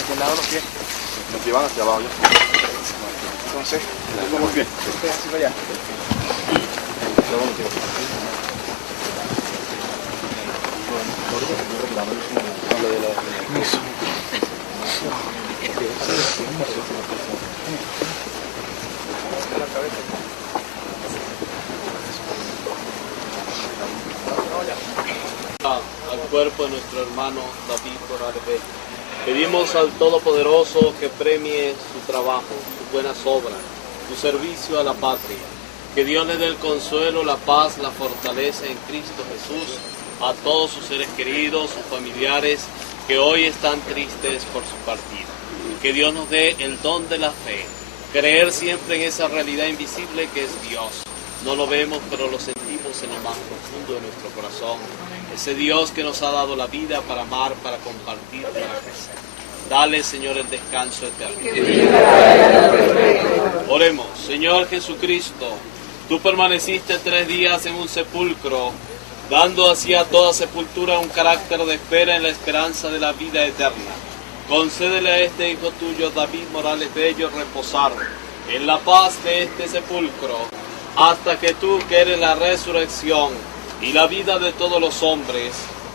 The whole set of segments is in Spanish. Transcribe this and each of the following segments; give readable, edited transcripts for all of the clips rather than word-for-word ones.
¿A qué lado los pies? Nos llevan hacia abajo. Entonces, Vamos bien. así para allá. Al cuerpo de nuestro hermano David Morales Bello. Pedimos al Todopoderoso que premie su trabajo, sus buenas obras, su servicio a la patria. Que Dios le dé el consuelo, la paz, la fortaleza en Cristo Jesús a todos sus seres queridos, sus familiares que hoy están tristes por su partida. Que Dios nos dé el don de la fe, creer siempre en esa realidad invisible que es Dios. No lo vemos, pero lo sentimos en lo más profundo de nuestro corazón. Ese Dios que nos ha dado la vida para amar, para compartir, para crecer. Dale, Señor, el descanso eterno. Oremos. Señor Jesucristo, tú permaneciste 3 días en un sepulcro, dando así a toda sepultura un carácter de espera en la esperanza de la vida eterna. Concédele a este hijo tuyo, David Morales Bello, reposar en la paz de este sepulcro, hasta que tú, que eres la resurrección y la vida de todos los hombres,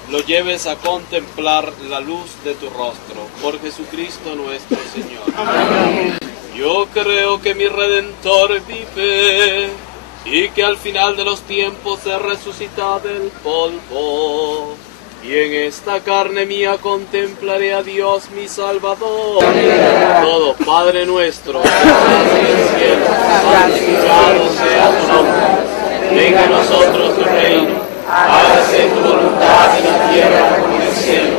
lo lleves a contemplar la luz de tu rostro. Por Jesucristo nuestro Señor. Amén. Yo creo que mi Redentor vive y que al final de los tiempos se resucita del polvo. Y en esta carne mía contemplaré a Dios mi Salvador. Todo Padre nuestro, que estás en el cielo, santificado sea tu nombre. Venga a nosotros tu reino, hágase tu voluntad en la tierra como en el cielo.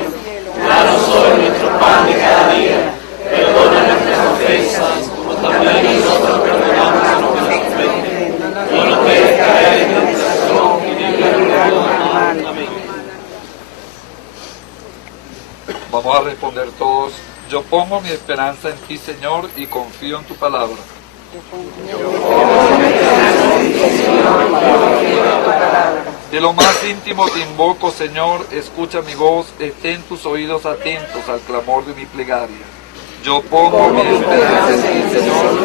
Danos hoy nuestro pan de cada día. Perdona nuestras ofensas, como también nosotros perdonamos a los que nos ofenden. No nos dejes caer en tentación y líbranos del mal. Amén. Vamos a responder todos. Yo pongo mi esperanza en ti, Señor, y confío en tu palabra. De lo más íntimo te invoco, Señor, escucha mi voz, estén tus oídos atentos al clamor de mi plegaria. Yo pongo mi esperanza en ti, Señor.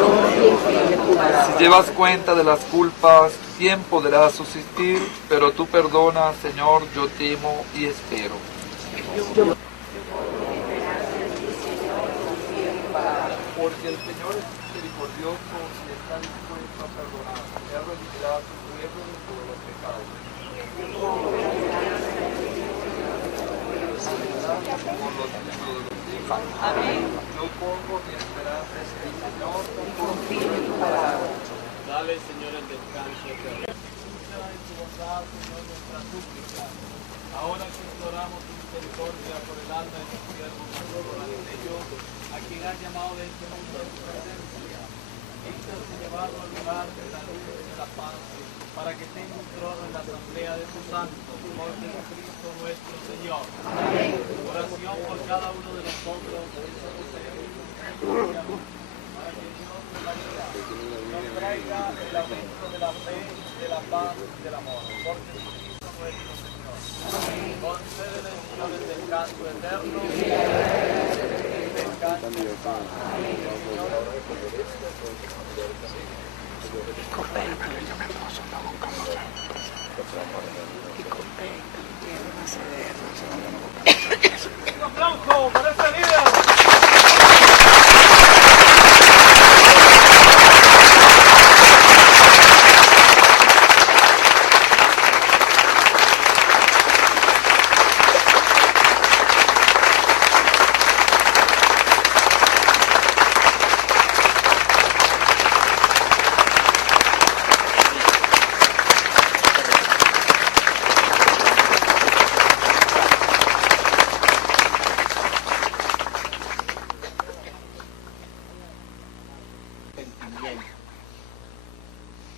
Si llevas cuenta de las culpas, ¿quién podrá subsistir? Pero tú perdonas, Señor, yo temo y espero. Porque el Señor es misericordioso y está dispuesto a perdonar. Él redimirá a su pueblo de todos los pecados. Por los siglos de los siglos. Amén. Yo pongo mi esperanza en ti, Señor, y confío en tu palabra. Dale, Señor, el descanso eterno. Escucha en tu bondad, Señor, nuestra súplica. Ahora que imploramos tu misericordia por el alma de tu siervo David Morales Bello, a quien has llamado de este mundo a tu presencia, quítate llevarlo al lugar de la luz y de la paz, para que tenga un trono en la asamblea de tus santos, por Jesucristo nuestro Señor. Amén. Oración por cada uno de nosotros, para que Dios de la vida nos traiga el aumento de la fe, de la paz y del amor. Por Jesucristo nuestro Señor. Amén. Concédele, Señor, el descanso eterno. ¡Blanco, para esta vida!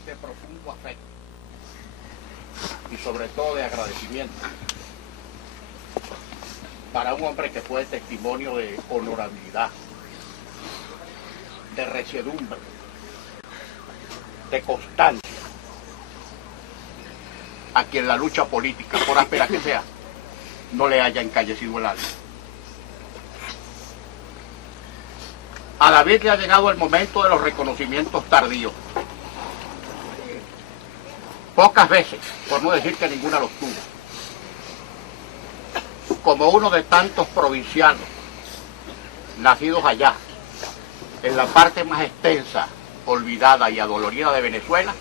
De profundo afecto y sobre todo de agradecimiento para un hombre que fue testimonio de honorabilidad, de resiedumbre, de constancia, a quien la lucha política, por áspera que sea, no le haya encallecido el alma. A David le ha llegado el momento de los reconocimientos tardíos. Pocas veces, por no decir que ninguna los tuvo. Como uno de tantos provincianos nacidos allá, en la parte más extensa, olvidada y adolorida de Venezuela,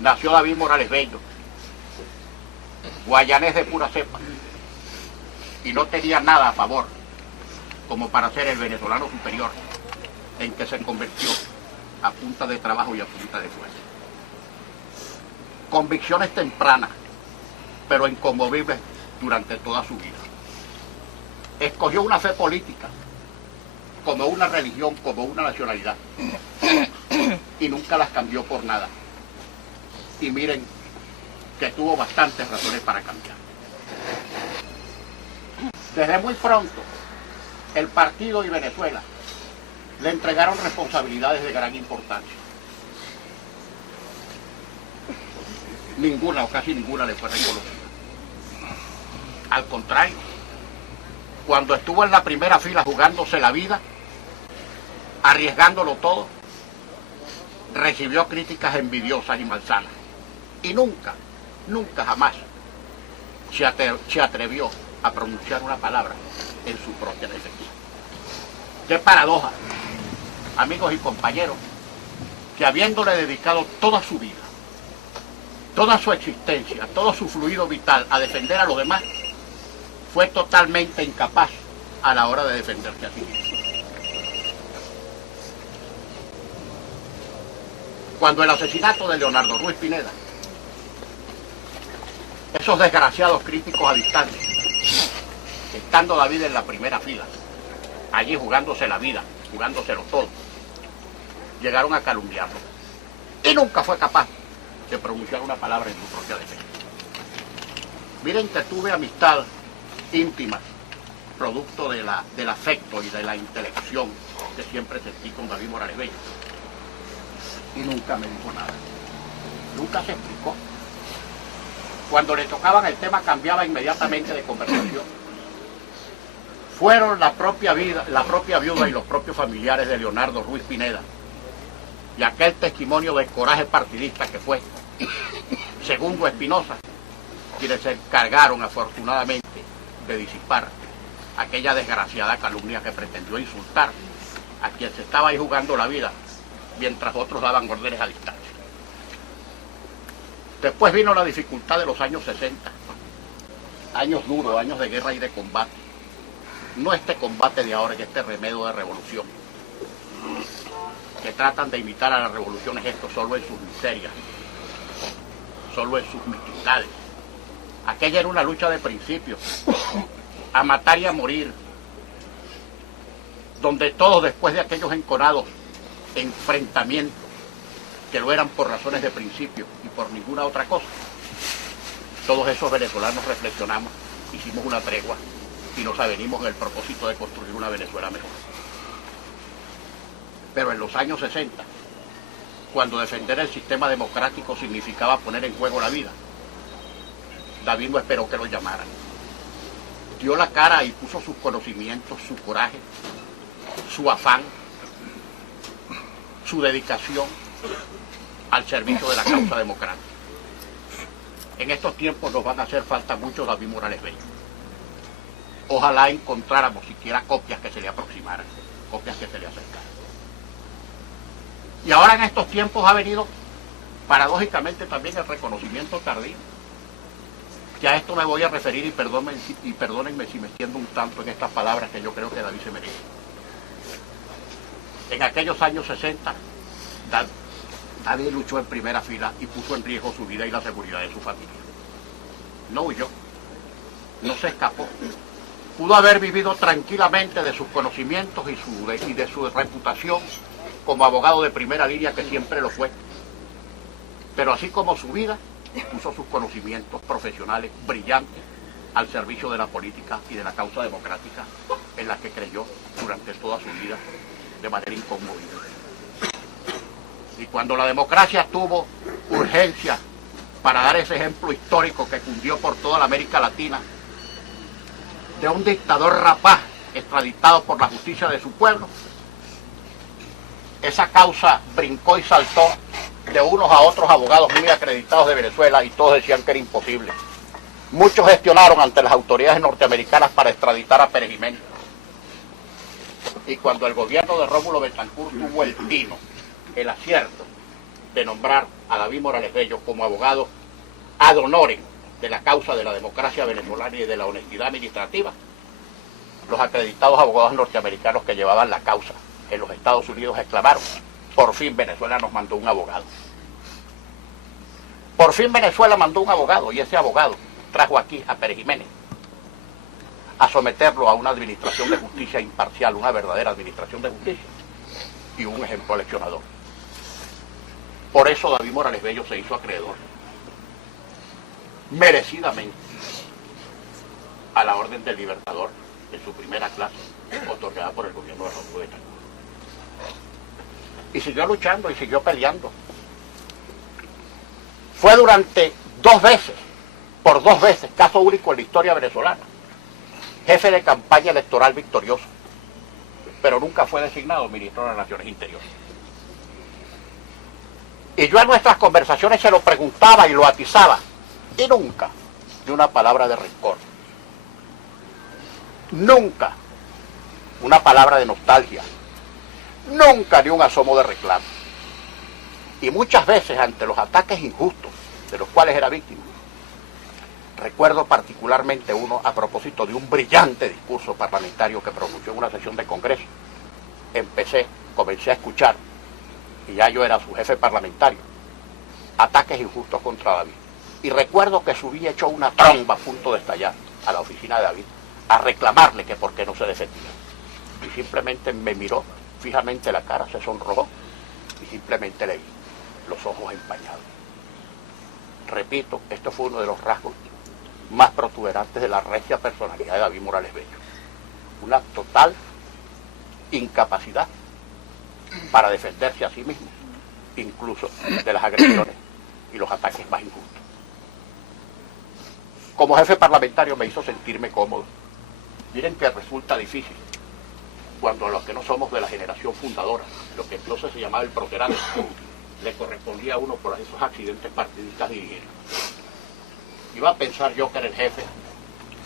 nació David Morales Bello, guayanés de pura cepa, y no tenía nada a favor como para ser el venezolano superior en que se convirtió a punta de trabajo y a punta de esfuerzo. Convicciones tempranas, pero inconmovibles durante toda su vida. Escogió una fe política, como una religión, como una nacionalidad, y nunca las cambió por nada. Y miren que tuvo bastantes razones para cambiar. Desde muy pronto, el partido y Venezuela le entregaron responsabilidades de gran importancia. Ninguna o casi ninguna le fue reconocida. Al contrario, cuando estuvo en la primera fila jugándose la vida, arriesgándolo todo, recibió críticas envidiosas y malsanas. Y nunca jamás se atrevió a pronunciar una palabra en su propia defensa. ¡Qué paradoja, amigos y compañeros, que habiéndole dedicado toda su vida, toda su existencia, todo su fluido vital a defender a los demás, fue totalmente incapaz a la hora de defenderse a sí mismo? Cuando el asesinato de Leonardo Ruiz Pineda, esos desgraciados críticos a distancia, estando David en la primera fila, allí jugándose la vida, jugándoselo todo, llegaron a calumniarlo. Y nunca fue capaz de pronunciar una palabra en su propia defensa. Miren que tuve amistad íntima, producto del afecto y de la intelección que siempre sentí con David Morales Bello. Y nunca me dijo nada. Nunca se explicó. Cuando le tocaban el tema cambiaba inmediatamente de conversación. Fueron la propia viuda y los propios familiares de Leonardo Ruiz Pineda, y aquel testimonio de coraje partidista que fue Segundo Espinosa, quienes se encargaron afortunadamente de disipar aquella desgraciada calumnia que pretendió insultar a quien se estaba ahí jugando la vida mientras otros daban órdenes a distancia. Después vino la dificultad de los años 60, años duros, años de guerra y de combate. No este combate de ahora, que este remedio de revolución, que tratan de imitar a las revoluciones esto solo en sus miserias, solo en sus miticidades. Aquella era una lucha de principios, a matar y a morir, donde todos, después de aquellos enconados enfrentamientos, que lo eran por razones de principio y por ninguna otra cosa, todos esos venezolanos reflexionamos, hicimos una tregua y nos avenimos en el propósito de construir una Venezuela mejor. Pero en los años 60, cuando defender el sistema democrático significaba poner en juego la vida, David no esperó que lo llamaran. Dio la cara y puso sus conocimientos, su coraje, su afán, su dedicación al servicio de la causa democrática. En estos tiempos nos van a hacer falta mucho David Morales Bello. Ojalá encontráramos siquiera copias que se le aproximaran, copias que se le acercaran. Y ahora en estos tiempos ha venido, paradójicamente, también el reconocimiento tardío. Que a esto me voy a referir y perdónenme si me extiendo un tanto en estas palabras que yo creo que David se merece. En aquellos años 60, David luchó en primera fila y puso en riesgo su vida y la seguridad de su familia. No huyó, no se escapó. Pudo haber vivido tranquilamente de sus conocimientos y de su reputación como abogado de primera línea, que siempre lo fue. Pero así como su vida, puso sus conocimientos profesionales brillantes al servicio de la política y de la causa democrática en la que creyó durante toda su vida de manera inconmovible. Y cuando la democracia tuvo urgencia para dar ese ejemplo histórico que cundió por toda la América Latina, de un dictador rapaz extraditado por la justicia de su pueblo, esa causa brincó y saltó de unos a otros abogados muy acreditados de Venezuela y todos decían que era imposible. Muchos gestionaron ante las autoridades norteamericanas para extraditar a Pérez Jiménez. Y cuando el gobierno de Rómulo Betancourt tuvo el tino, el acierto de nombrar a David Morales Bello como abogado ad honorem de la causa de la democracia venezolana y de la honestidad administrativa, los acreditados abogados norteamericanos que llevaban la causa en los Estados Unidos exclamaron: por fin Venezuela nos mandó un abogado. Por fin Venezuela mandó un abogado, y ese abogado trajo aquí a Pérez Jiménez a someterlo a una administración de justicia imparcial, una verdadera administración de justicia y un ejemplo leccionador. Por eso David Morales Bello se hizo acreedor, merecidamente, a la Orden del Libertador en su primera clase, otorgada por el gobierno de Rómulo Betancourt. Y siguió luchando y siguió peleando. Fue durante 2 veces, por 2 veces, caso único en la historia venezolana, jefe de campaña electoral victorioso, pero nunca fue designado ministro de Relaciones Interiores. Y yo en nuestras conversaciones se lo preguntaba y lo atizaba, y nunca de una palabra de rencor, nunca una palabra de nostalgia, nunca ni un asomo de reclamo. Y muchas veces ante los ataques injustos de los cuales era víctima, recuerdo particularmente uno a propósito de un brillante discurso parlamentario que pronunció en una sesión de Congreso. Comencé a escuchar, y ya yo era su jefe parlamentario, ataques injustos contra David. Y recuerdo que subí hecho una tromba a punto de estallar a la oficina de David a reclamarle que por qué no se defendía. Y simplemente me miró fijamente la cara, se sonrojó y simplemente le vi los ojos empañados. Repito, esto fue uno de los rasgos más protuberantes de la regia personalidad de David Morales Bello. Una total incapacidad para defenderse a sí mismo, incluso de las agresiones y los ataques más injustos. Como jefe parlamentario me hizo sentirme cómodo. Miren que resulta difícil cuando a los que no somos de la generación fundadora, lo que entonces se llamaba el proterato, le correspondía a uno por esos accidentes partidistas dirigir. Iba a pensar yo que era el jefe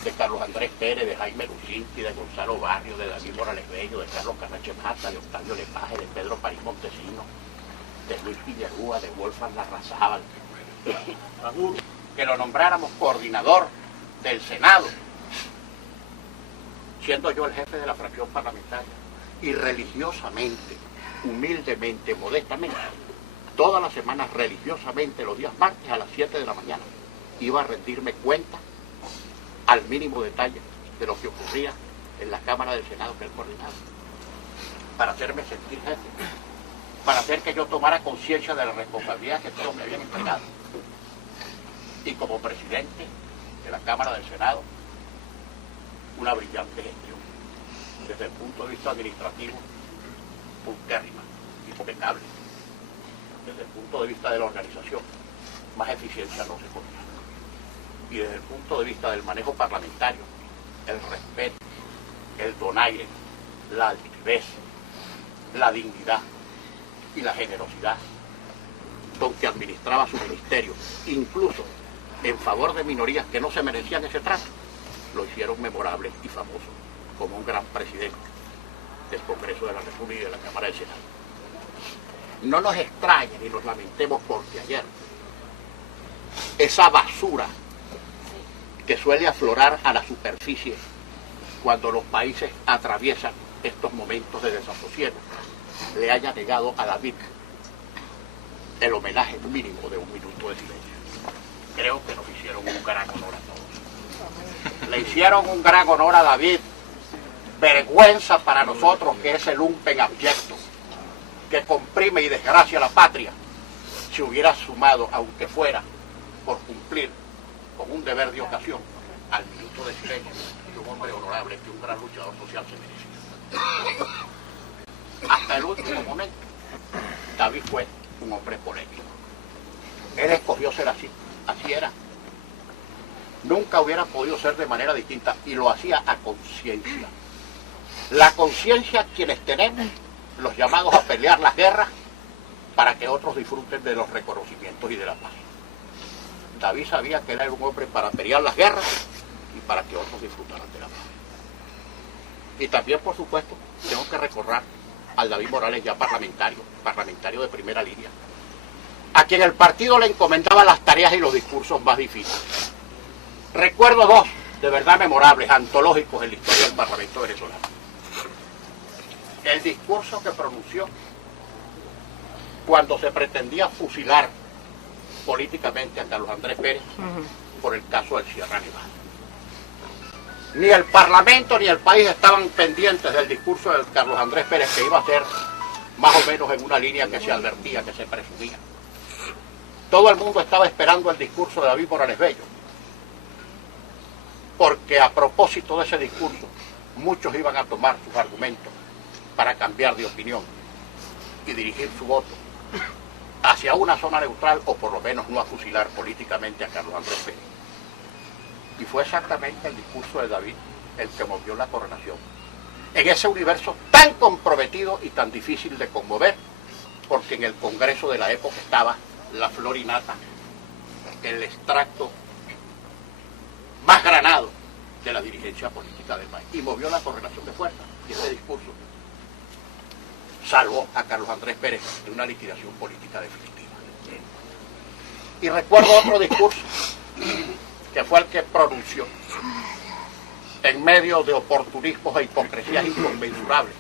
de Carlos Andrés Pérez, de Jaime Lucinti, de Gonzalo Barrio, de David Morales Bello, de Carlos Carrache Mata, de Octavio Lepage, de Pedro París Montesino, de Luis Villarúa, de Wolfgang Larrazábal, que lo nombráramos coordinador del Senado, siendo yo el jefe de la fracción parlamentaria, y religiosamente, humildemente, modestamente, todas las semanas religiosamente, los días martes a las 7 de la mañana, iba a rendirme cuenta al mínimo detalle de lo que ocurría en la Cámara del Senado que él coordinaba, para hacerme sentir jefe, para hacer que yo tomara conciencia de la responsabilidad que todos me habían entregado. Y como presidente de la Cámara del Senado, una brillante gestión, desde el punto de vista administrativo, puntérrima, impecable. Desde el punto de vista de la organización, más eficiencia no se podía. Y desde el punto de vista del manejo parlamentario, el respeto, el donaire, la altivez, la dignidad y la generosidad con que administraba su ministerio, incluso en favor de minorías que no se merecían ese trato, lo hicieron memorable y famoso como un gran presidente del Congreso de la República y de la Cámara del Senado. No nos extrañe ni nos lamentemos porque ayer esa basura que suele aflorar a la superficie cuando los países atraviesan estos momentos de desasosiego, le haya negado a David el homenaje mínimo de 1 minuto de silencio. Creo que nos hicieron un gran honor a todos. Le hicieron un gran honor a David. Vergüenza para nosotros que ese lumpen abyecto que comprime y desgracia a la patria se hubiera sumado, aunque fuera por cumplir con un deber de ocasión, al minuto de silencio de un hombre honorable que un gran luchador social se merecía. Hasta el último momento, David fue un hombre polémico. Él escogió ser así, así era. Nunca hubiera podido ser de manera distinta y lo hacía a conciencia. La conciencia quienes tenemos, los llamados a pelear las guerras para que otros disfruten de los reconocimientos y de la paz. David sabía que él era un hombre para pelear las guerras y para que otros disfrutaran de la paz. Y también, por supuesto, tengo que recordar al David Morales, ya parlamentario de primera línea, a quien el partido le encomendaba las tareas y los discursos más difíciles. Recuerdo dos de verdad memorables, antológicos en la historia del Parlamento venezolano. El discurso que pronunció cuando se pretendía fusilar políticamente a Carlos Andrés Pérez por el caso del Sierra Nevada. Ni el Parlamento ni el país estaban pendientes del discurso de Carlos Andrés Pérez, que iba a ser más o menos en una línea que se advertía, que se presumía. Todo el mundo estaba esperando el discurso de David Morales Bello, porque a propósito de ese discurso, muchos iban a tomar sus argumentos para cambiar de opinión y dirigir su voto hacia una zona neutral, o por lo menos no a fusilar políticamente a Carlos Andrés Pérez. Y fue exactamente el discurso de David el que movió la coronación en ese universo tan comprometido y tan difícil de conmover, porque en el Congreso de la época estaba la flor y nata, el extracto más granado de la dirigencia política del país, y movió la correlación de fuerzas. Y ese discurso salvó a Carlos Andrés Pérez de una liquidación política definitiva. Y recuerdo otro discurso que fue el que pronunció en medio de oportunismos e hipocresías inconmensurables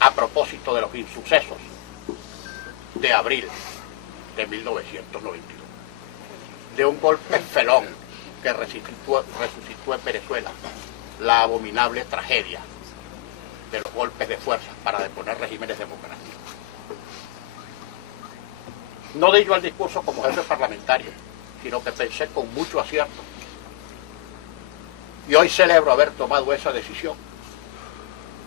a propósito de los insucesos de abril de 1992, de un golpe felón que resucitó en Venezuela la abominable tragedia de los golpes de fuerza para deponer regímenes democráticos. No di yo el discurso como jefe parlamentario, sino que pensé con mucho acierto. Y hoy celebro haber tomado esa decisión,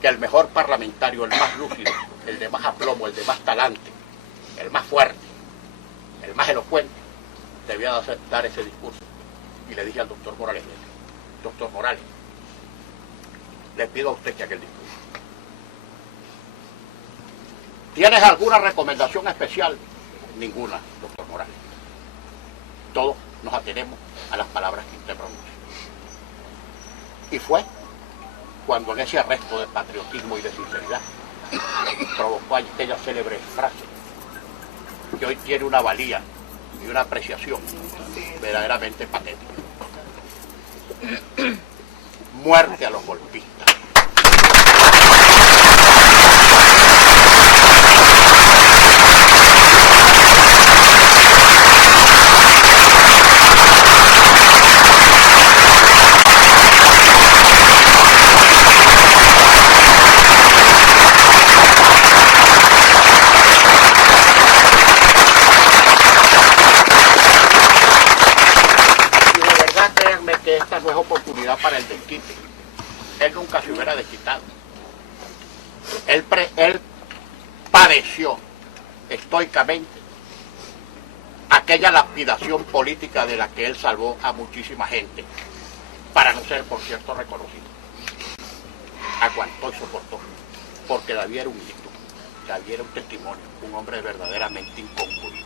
que el mejor parlamentario, el más lúcido, el de más aplomo, el de más talante, el más fuerte, el más elocuente, debía dar ese discurso. Y le dije al doctor Morales: doctor Morales, le pido a usted que haga el discurso. ¿Tienes alguna recomendación especial? Ninguna, doctor Morales. Todos nos atenemos a las palabras que usted pronuncia. Y fue cuando en ese arresto de patriotismo y de sinceridad provocó aquella célebre frase que hoy tiene una valía y una apreciación verdaderamente patética: muerte a los golpistas. No es oportunidad para el desquite. Él nunca se hubiera desquitado. Él padeció estoicamente aquella lapidación política de la que él salvó a muchísima gente, para no ser, por cierto, reconocido. Aguantó y soportó, porque David era un mito, David era un testimonio, un hombre verdaderamente inconfundible.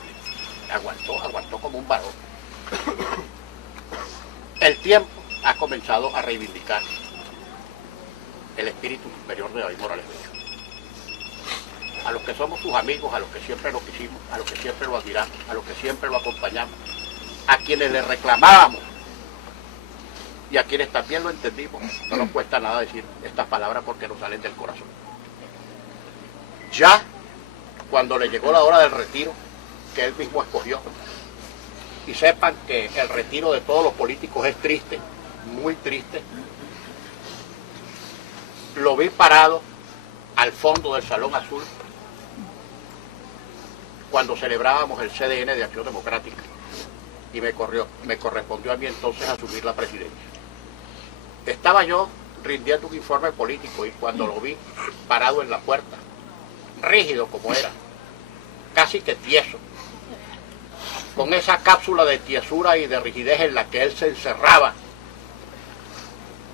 Aguantó como un varón. El tiempo ha comenzado a reivindicar el espíritu superior de David Morales Bello. A los que somos sus amigos, a los que siempre lo quisimos, a los que siempre lo admiramos, a los que siempre lo acompañamos, a quienes le reclamábamos y a quienes también lo entendimos, no nos cuesta nada decir estas palabras porque nos salen del corazón. Ya cuando le llegó la hora del retiro, que él mismo escogió, y sepan que el retiro de todos los políticos es triste, muy triste, lo vi parado al fondo del Salón Azul cuando celebrábamos el CDN de Acción Democrática, y me correspondió a mí entonces asumir la presidencia. Estaba yo rindiendo un informe político y cuando lo vi parado en la puerta, rígido como era, casi que tieso, con esa cápsula de tiesura y de rigidez en la que él se encerraba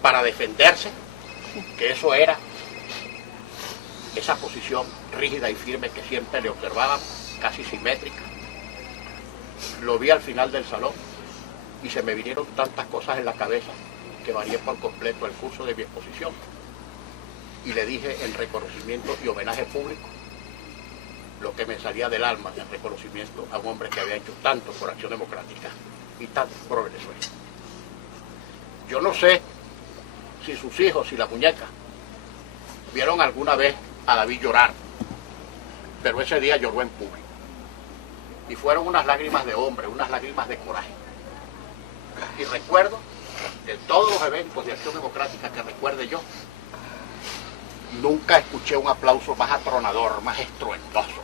para defenderse, que eso era esa posición rígida y firme que siempre le observábamos, casi simétrica. Lo vi al final del salón y se me vinieron tantas cosas en la cabeza que varié por completo el curso de mi exposición. Y le dije en reconocimiento y homenaje público lo que me salía del alma en reconocimiento a un hombre que había hecho tanto por Acción Democrática y tanto por Venezuela. Yo no sé si sus hijos y la muñeca vieron alguna vez a David llorar, pero ese día lloró en público. Y fueron unas lágrimas de hombre, unas lágrimas de coraje. Y recuerdo, de todos los eventos de Acción Democrática que recuerde yo, nunca escuché un aplauso más atronador, más estruendoso,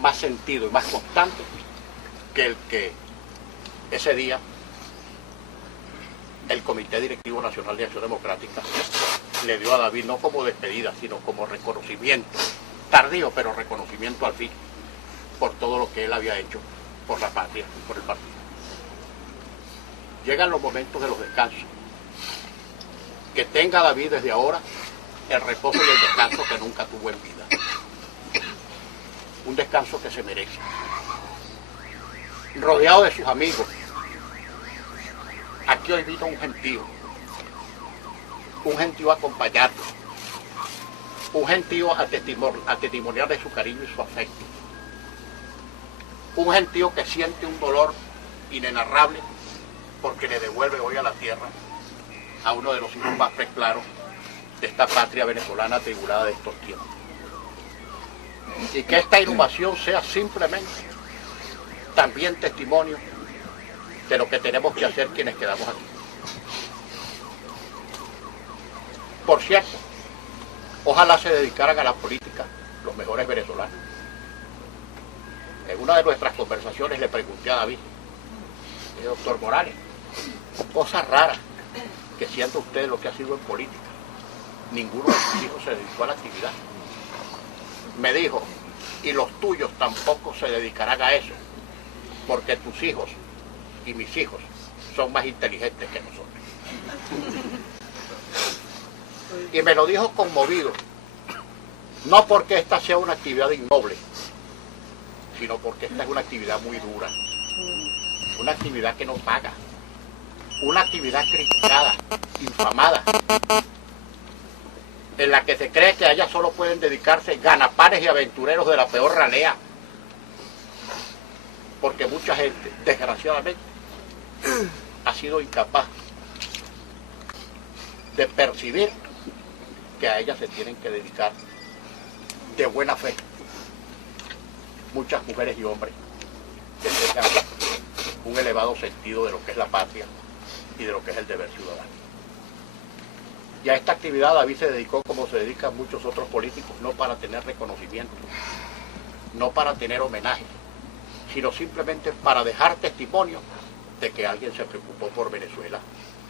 más sentido y más constante que el que ese día el Comité Directivo Nacional de Acción Democrática le dio a David, no como despedida, sino como reconocimiento, tardío, pero reconocimiento al fin, por todo lo que él había hecho por la patria y por el partido. Llegan los momentos de los descansos. Que tenga David desde ahora el reposo y el descanso que nunca tuvo en vida. Un descanso que se merece. Rodeado de sus amigos. Aquí hoy vino un gentío a acompañarlo, un gentío a testimoniar de su cariño y su afecto, un gentío que siente un dolor inenarrable porque le devuelve hoy a la tierra a uno de los hijos más preclaros de esta patria venezolana tribulada de estos tiempos. Y que esta inhumación sea simplemente también testimonio de lo que tenemos que hacer quienes quedamos aquí. Por cierto, ojalá se dedicaran a la política los mejores venezolanos. En una de nuestras conversaciones le pregunté a David, doctor Morales, cosa rara que siendo usted lo que ha sido en política, ninguno de sus hijos se dedicó a la actividad. Me dijo, y los tuyos tampoco se dedicarán a eso, porque tus hijos y mis hijos son más inteligentes que nosotros. Y me lo dijo conmovido, no porque esta sea una actividad innoble, sino porque esta es una actividad muy dura, una actividad que no paga, una actividad criticada, infamada, en la que se cree que a ella solo pueden dedicarse ganapanes y aventureros de la peor ralea, porque mucha gente, desgraciadamente, ha sido incapaz de percibir que a ella se tienen que dedicar de buena fe muchas mujeres y hombres que tengan un elevado sentido de lo que es la patria y de lo que es el deber ciudadano. Y a esta actividad David se dedicó como se dedican muchos otros políticos, no para tener reconocimiento, no para tener homenaje, sino simplemente para dejar testimonio de que alguien se preocupó por Venezuela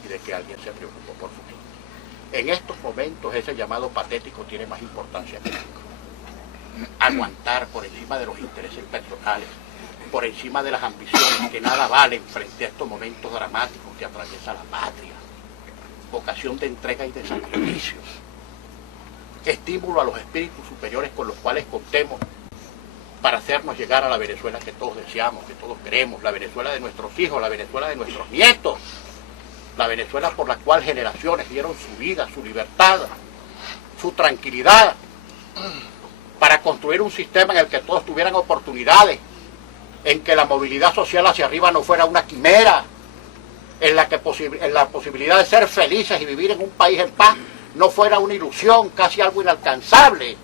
y de que alguien se preocupó por su gente. En estos momentos ese llamado patético tiene más importancia que nunca. Aguantar por encima de los intereses personales, por encima de las ambiciones que nada valen frente a estos momentos dramáticos que atraviesa la patria. Vocación de entrega y de sacrificios. Estímulo a los espíritus superiores con los cuales contemos para hacernos llegar a la Venezuela que todos deseamos, que todos queremos, la Venezuela de nuestros hijos, la Venezuela de nuestros nietos, la Venezuela por la cual generaciones dieron su vida, su libertad, su tranquilidad, para construir un sistema en el que todos tuvieran oportunidades, en que la movilidad social hacia arriba no fuera una quimera, en la posibilidad de ser felices y vivir en un país en paz no fuera una ilusión, casi algo inalcanzable.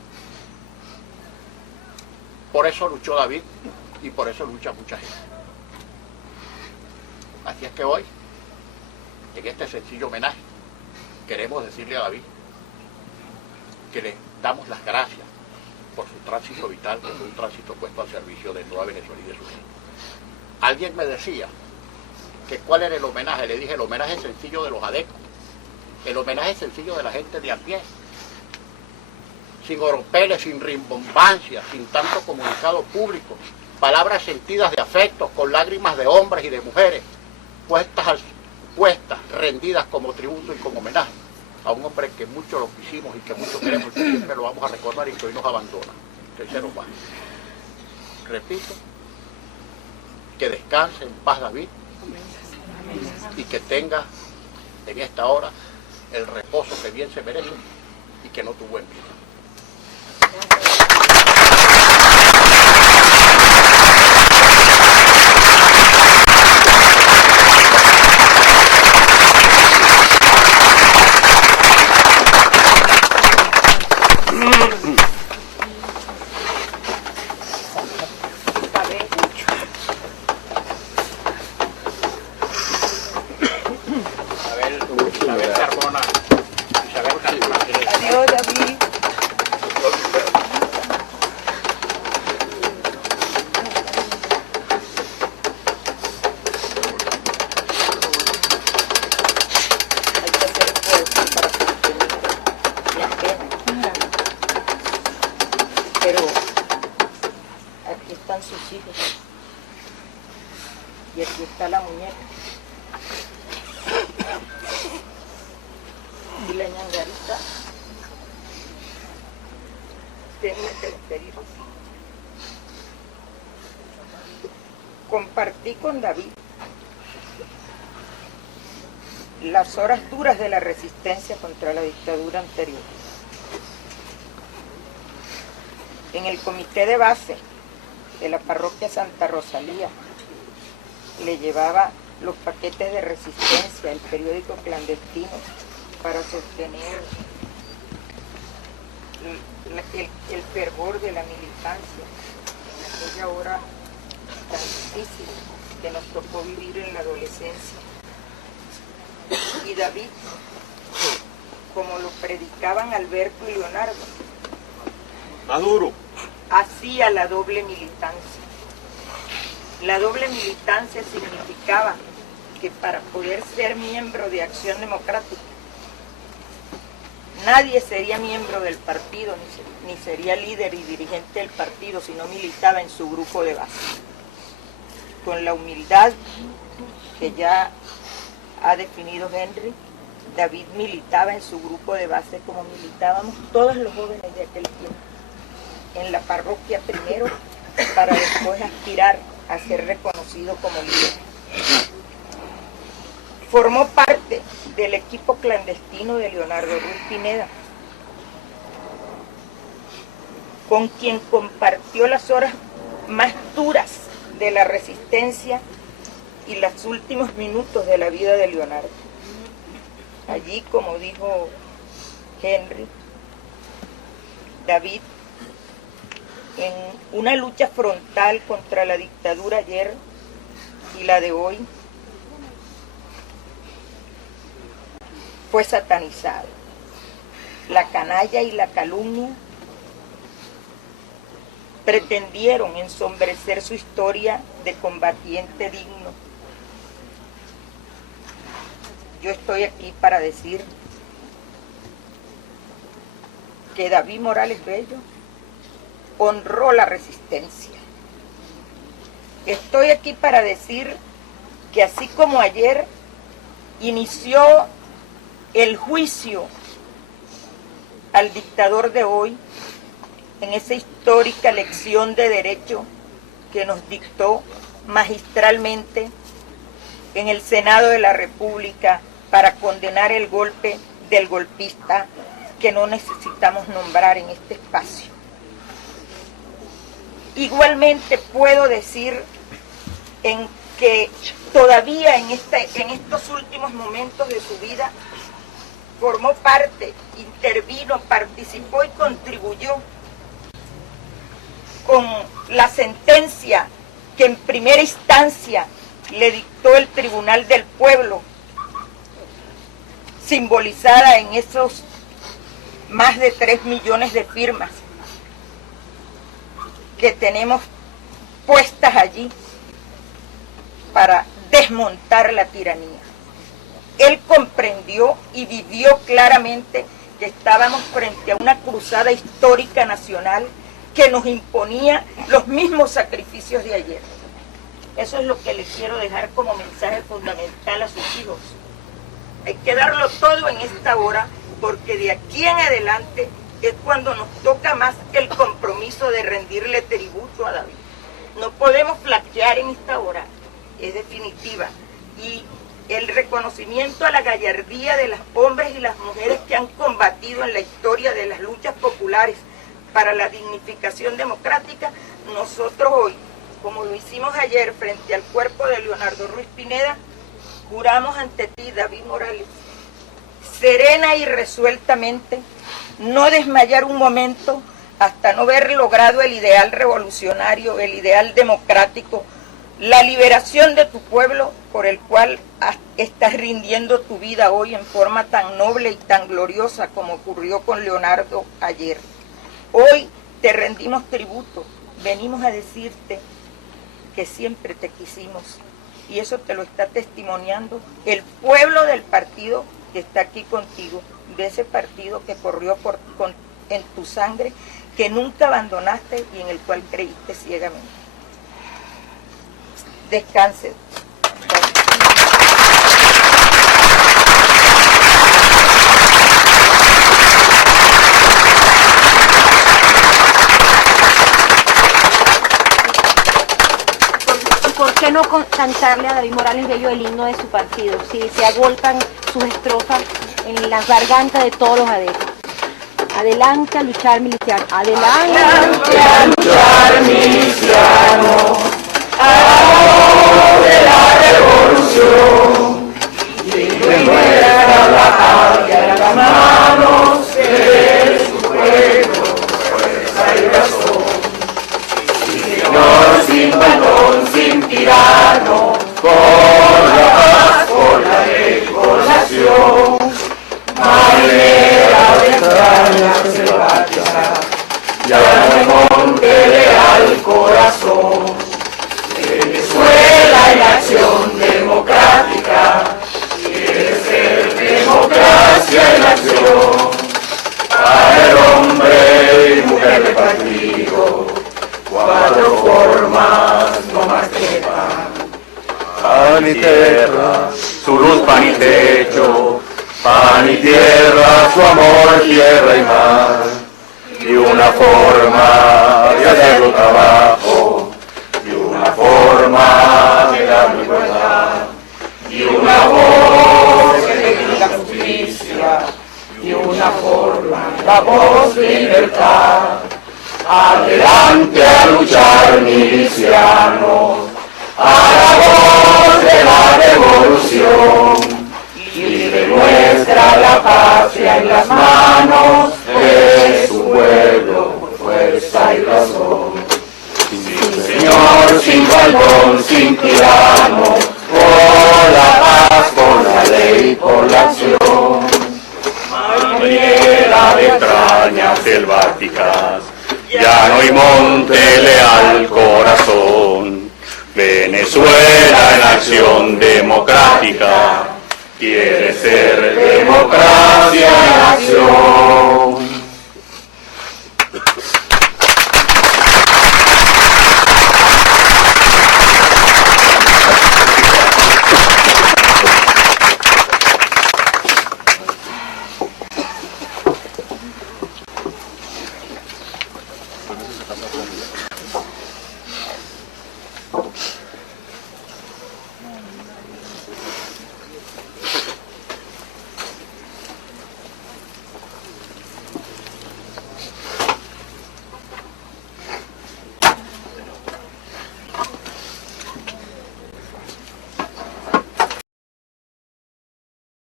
Por eso luchó David y por eso lucha mucha gente. Así es que hoy, en este sencillo homenaje, queremos decirle a David que le damos las gracias por su tránsito vital, que fue un tránsito puesto al servicio de toda Venezuela y de su gente. Alguien me decía que cuál era el homenaje. Le dije, el homenaje sencillo de los adecos, el homenaje sencillo de la gente de a pie, sin oropeles, sin rimbombancia, sin tanto comunicado público, palabras sentidas de afecto, con lágrimas de hombres y de mujeres, puestas, rendidas como tributo y como homenaje a un hombre que mucho lo quisimos y que mucho queremos y que siempre lo vamos a recordar y que hoy nos abandona, que se nos va. Repito, que descanse en paz David y que tenga en esta hora el reposo que bien se merece y que no tuvo en vida. Isabel Carmona. Adiós, David. Hay que hacer esfuerzos para sostener la pena. Pero aquí están sus hijos. Y aquí está la muñeca. Y la ñangarita, tenía que despedirse. Compartí con David las horas duras de la resistencia contra la dictadura anterior. En el comité de base de la parroquia Santa Rosalía le llevaba los paquetes de resistencia, el periódico clandestino, para sostener el fervor de la militancia en aquella hora tan difícil que nos tocó vivir en la adolescencia. Y David, como lo predicaban Alberto y Leonardo, Maduro. hacía la doble militancia. La doble militancia significaba que para poder ser miembro de Acción Democrática, nadie sería miembro del partido, ni sería líder y dirigente del partido si no militaba en su grupo de base. Con la humildad que ya ha definido Henry, David militaba en su grupo de base como militábamos todos los jóvenes de aquel tiempo. En la parroquia primero, para después aspirar a ser reconocido como líder. Formó parte del equipo clandestino de Leonardo Ruiz Pineda, con quien compartió las horas más duras de la resistencia y los últimos minutos de la vida de Leonardo. Allí, como dijo Henry, David, en una lucha frontal contra la dictadura ayer y la de hoy, fue satanizado. La canalla y la calumnia pretendieron ensombrecer su historia de combatiente digno. Yo estoy aquí para decir que David Morales Bello honró la resistencia. Estoy aquí para decir que así como ayer inició el juicio al dictador de hoy, en esa histórica lección de derecho que nos dictó magistralmente en el Senado de la República para condenar el golpe del golpista que no necesitamos nombrar en este espacio. Igualmente puedo decir en que todavía en estos últimos momentos de su vida formó parte, intervino, participó y contribuyó con la sentencia que en primera instancia le dictó el Tribunal del Pueblo, simbolizada en esos más de 3 millones de firmas que tenemos puestas allí para desmontar la tiranía. Él comprendió y vivió claramente que estábamos frente a una cruzada histórica nacional que nos imponía los mismos sacrificios de ayer. Eso es lo que les quiero dejar como mensaje fundamental a sus hijos. Hay que darlo todo en esta hora, porque de aquí en adelante es cuando nos toca más el compromiso de rendirle tributo a David. No podemos flaquear en esta hora, es definitiva. Y el reconocimiento a la gallardía de los hombres y las mujeres que han combatido en la historia de las luchas populares para la dignificación democrática, nosotros hoy, como lo hicimos ayer frente al cuerpo de Leonardo Ruiz Pineda, juramos ante ti, David Morales, serena y resueltamente, no desmayar un momento hasta no ver logrado el ideal revolucionario, el ideal democrático, la liberación de tu pueblo por el cual estás rindiendo tu vida hoy en forma tan noble y tan gloriosa como ocurrió con Leonardo ayer. Hoy te rendimos tributo, venimos a decirte que siempre te quisimos, y eso te lo está testimoniando el pueblo del partido que está aquí contigo, de ese partido que corrió en tu sangre, que nunca abandonaste y en el cual creíste ciegamente. Descanse. ¿Por qué no cantarle a David Morales Bello el himno de su partido? Si se agolpan sus estrofas en las gargantas de todos los adeptos. Adelante a luchar, miliciano. Adelante a luchar, miliciano. De la revolución, y muera la patria en las manos de su pueblo, fuerza y razón. Señor, sin balón, sin tirano, por la paz, por la ley, por la acción, manera de extraña selvática, ya no monte leal corazón. Venezuela en acción democrática, quiere ser democracia en acción, para el hombre y mujer de partido, 4 formas no más que pan y tierra, su luz, pan y techo, pan y tierra, su amor, tierra y mar, y una forma de hacerlo trabajo, una forma de dar igualdad, y una voz que tenga la justicia, y una forma, la voz de libertad. Adelante a luchar, milicianos, a la voz de la revolución, y de nuestra la patria en las manos de su pueblo, fuerza y razón. Señor, sin balón, sin tirano, por la paz, por la ley, por la acción. Manera de extrañas selváticas, llano y monte leal corazón. Venezuela en acción democrática,